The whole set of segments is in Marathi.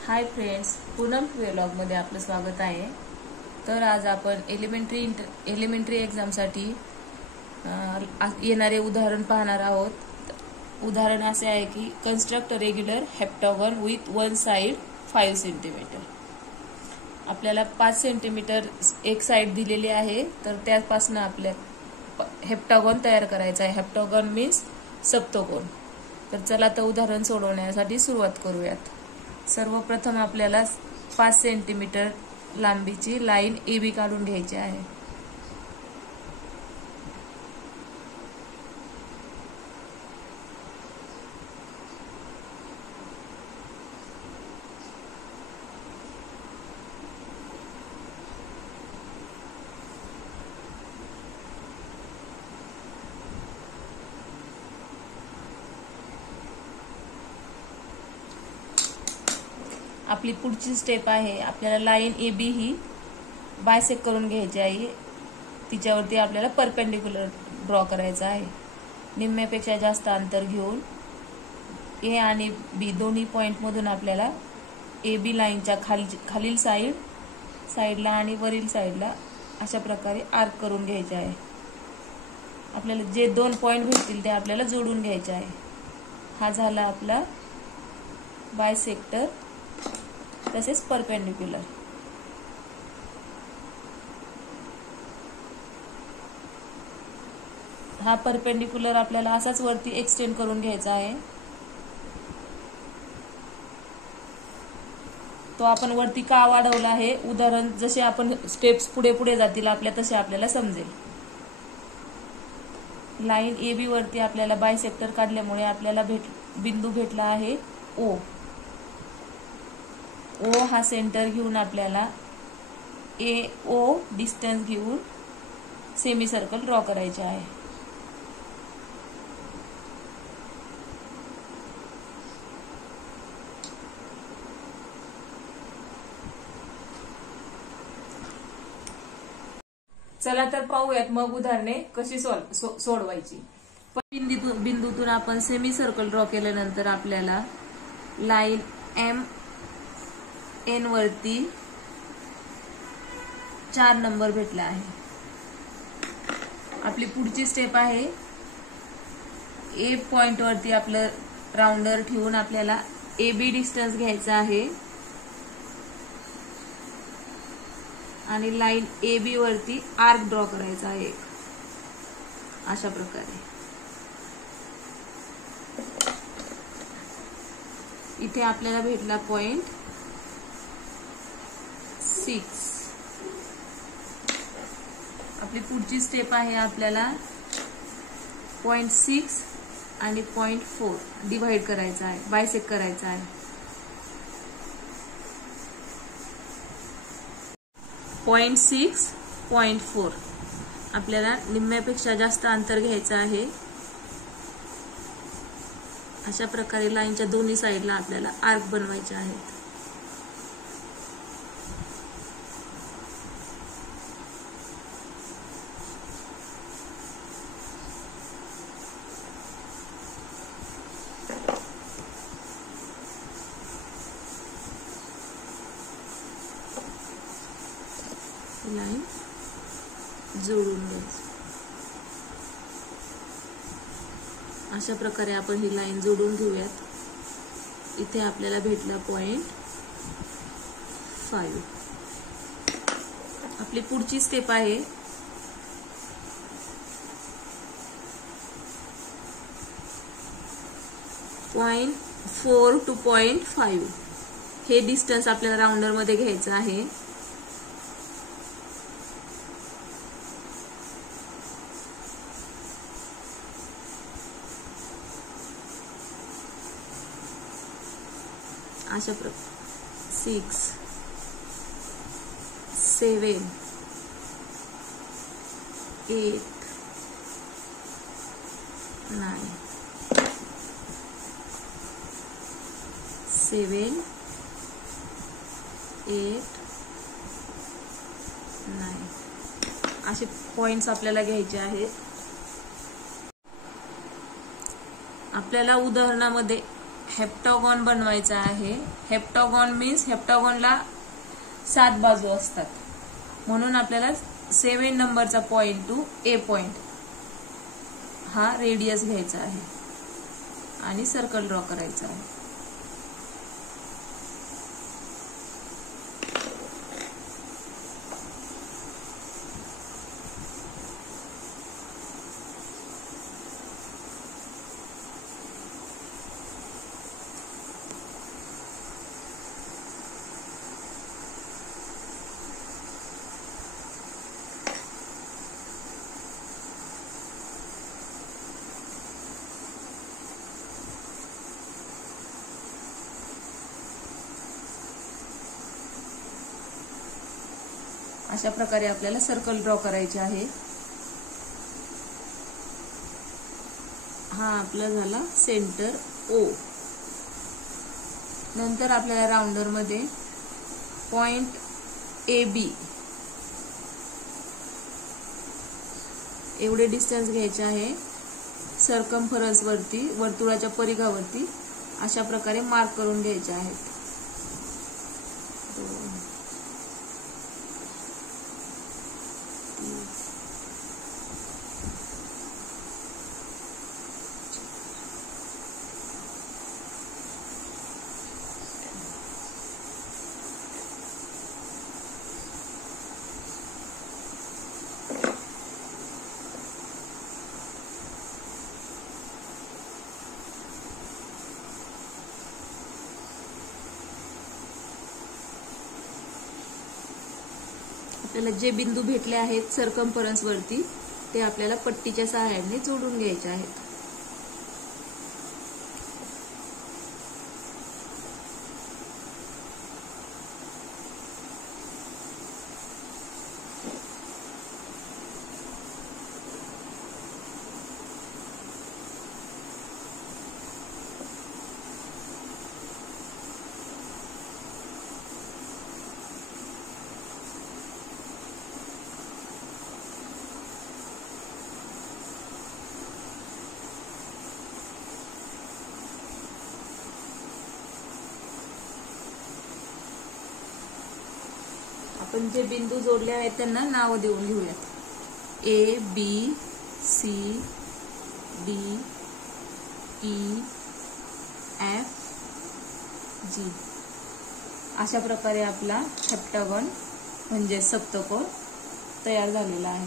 हाय फ्रेंड्स, पूनम व्लॉग मध्ये आपलं स्वागत आहे। तर आज आपण एलिमेंटरी एक्झामसाठी येणारे उदाहरण पाहणार आहोत। उदाहरण असे आहे की construct regular heptagon with one side 5 centimetre. आपल्याला 5 सेंटीमीटर एक साइड दिलेली आहे, तर त्यापासून आपल्या हेप्टॅगॉन तयार करायचा आहे। हेप्टॅगॉन मीन्स सप्तकोन। तर चला तर उदाहरण सोडवण्यासाठी सुरुवात करूयात। सर्वप्रथम आपल्याला 5 सेंटीमीटर लांबीची लाईन AB काढून घ्यायची आहे। आपली पुढची स्टेप आहे, आपल्याला लाईन AB ही बायसेक्ट करून घ्यायची आहे। तिच्यावरती आपल्याला परपेंडिक्युलर ड्रॉ करायचा आहे। निम्म्यापेक्षा जास्त अंतर घेऊन A आणि B दोन्ही पॉइंट मधून आपल्याला AB लाईनच्या खालील साइडला आणि वरील साइडला अशा प्रकारे आर्क करून घ्यायचे आहे। आपल्याला जे दोन पॉइंट भेटतील ते आपल्याला जोडून घ्यायचे आहे। हा झाला आपला बायसेक्टर तसेच परपेंडिक्युलर। हा परपेंडिक्युलर आपल्याला असाच वरती एक्सटेंड करून घ्यायचा आहे। तो आपण वरती का वाढवला आहे, उदाहरण जसे आपण स्टेप्स पुढे पुढे जातील आपल्या तसे आपल्याला समजेल। लाईन AB वरती आपल्याला बायसेक्टर काढल्यामुळे आपल्याला बिंदू भेटला आहे O। O हा सेंटर घेऊन आपल्याला AO डिस्टन्स घेऊन सेमी सर्कल ड्रॉ करायचे आहे। चला तर पाहूयात मग उदाहरणे कशी सोडवायची। बिंदूतून आपण सेमी सर्कल ड्रॉ केल्यानंतर आपल्याला लाईन MN वरती 4 नंबर भेटला आहे। आपली पुढची स्टेप आहे, A पॉइंट वरती आपलं राउंडर ठेवून आपल्याला AB डिस्टन्स घ्यायचा आहे आणि लाईन AB वरती आर्क ड्रॉ करायचा आहे अशा प्रकारे। इथे आपल्याला भेटला पॉइंट 6। आपली पुढची स्टेप आहे, आपल्याला पॉइंट 6 आणि पॉइंट 4 डिवाइड करायचा आहे, बायसेक्ट करायचा आहे। पॉइंट 6 पॉइंट 4 आपल्याला निम्म्यापेक्षा जास्त अंतर घ्यायचं आहे। अशा प्रकारे लाईनच्या दोन्ही साइडला आपल्याला आर्क बनवायचे आहेत। लाईन जोडून घ्यायची। अशा प्रकारे आपण ही लाईन जोडून घेऊयात। इथे आपल्याला भेटला पॉइंट 5। आपली पुढची स्टेप आहे, पॉइंट 4 टू पॉइंट 5 हे डिस्टन्स आपल्याला राउंडर मध्ये घ्यायचं आहे। अशा प्रकारे 6 7 8 9 7 8 9 असे पॉइंट्स आपल्याला घ्यायचे आहेत। आपल्याला उदाहरणामध्ये हेप्टॅगॉन बनवायचा आहे. हेप्टॅगॉन मीन्स हेप्टॅगॉनला 7 बाजू असतात, म्हणून आपल्याला 7 नंबरचा पॉइंट टू ए पॉइंट हा रेडियस घ्यायचा आहे आणि सर्कल ड्रॉ करायचा आहे. अशा प्रकारे आपल्याला सर्कल ड्रॉ करायचे आहे. हा आपला झाला सेंटर ओ. नंतर आपल्याला राउंडर मध्ये पॉइंट ए बी एवढे डिस्टन्स घ्यायचे आहे. सर्कम्फरन्स वरती, वर्तुळाच्या परिघावरती अशा प्रकारे मार्क करून घ्यायचे आहेत. आपल्याला जे बिंदू भेटले आहेत सर्कम्फरन्स वरती ते आपल्याला पट्टीच्या सहाय्याने जोडून घ्यायचे आहेत. आपण जे बिंदू जोडले आहेत त्यांना नाव देऊन लिहूयात. A B C D E F G. अशा प्रकारे आपला हेप्टॅगॉन म्हणजे सप्तकोन तयार झालेला आहे.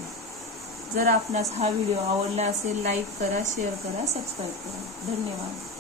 जर आपणास हा व्हिडिओ आवडला असेल लाईक करा, शेअर करा, सबस्क्राईब करा. धन्यवाद.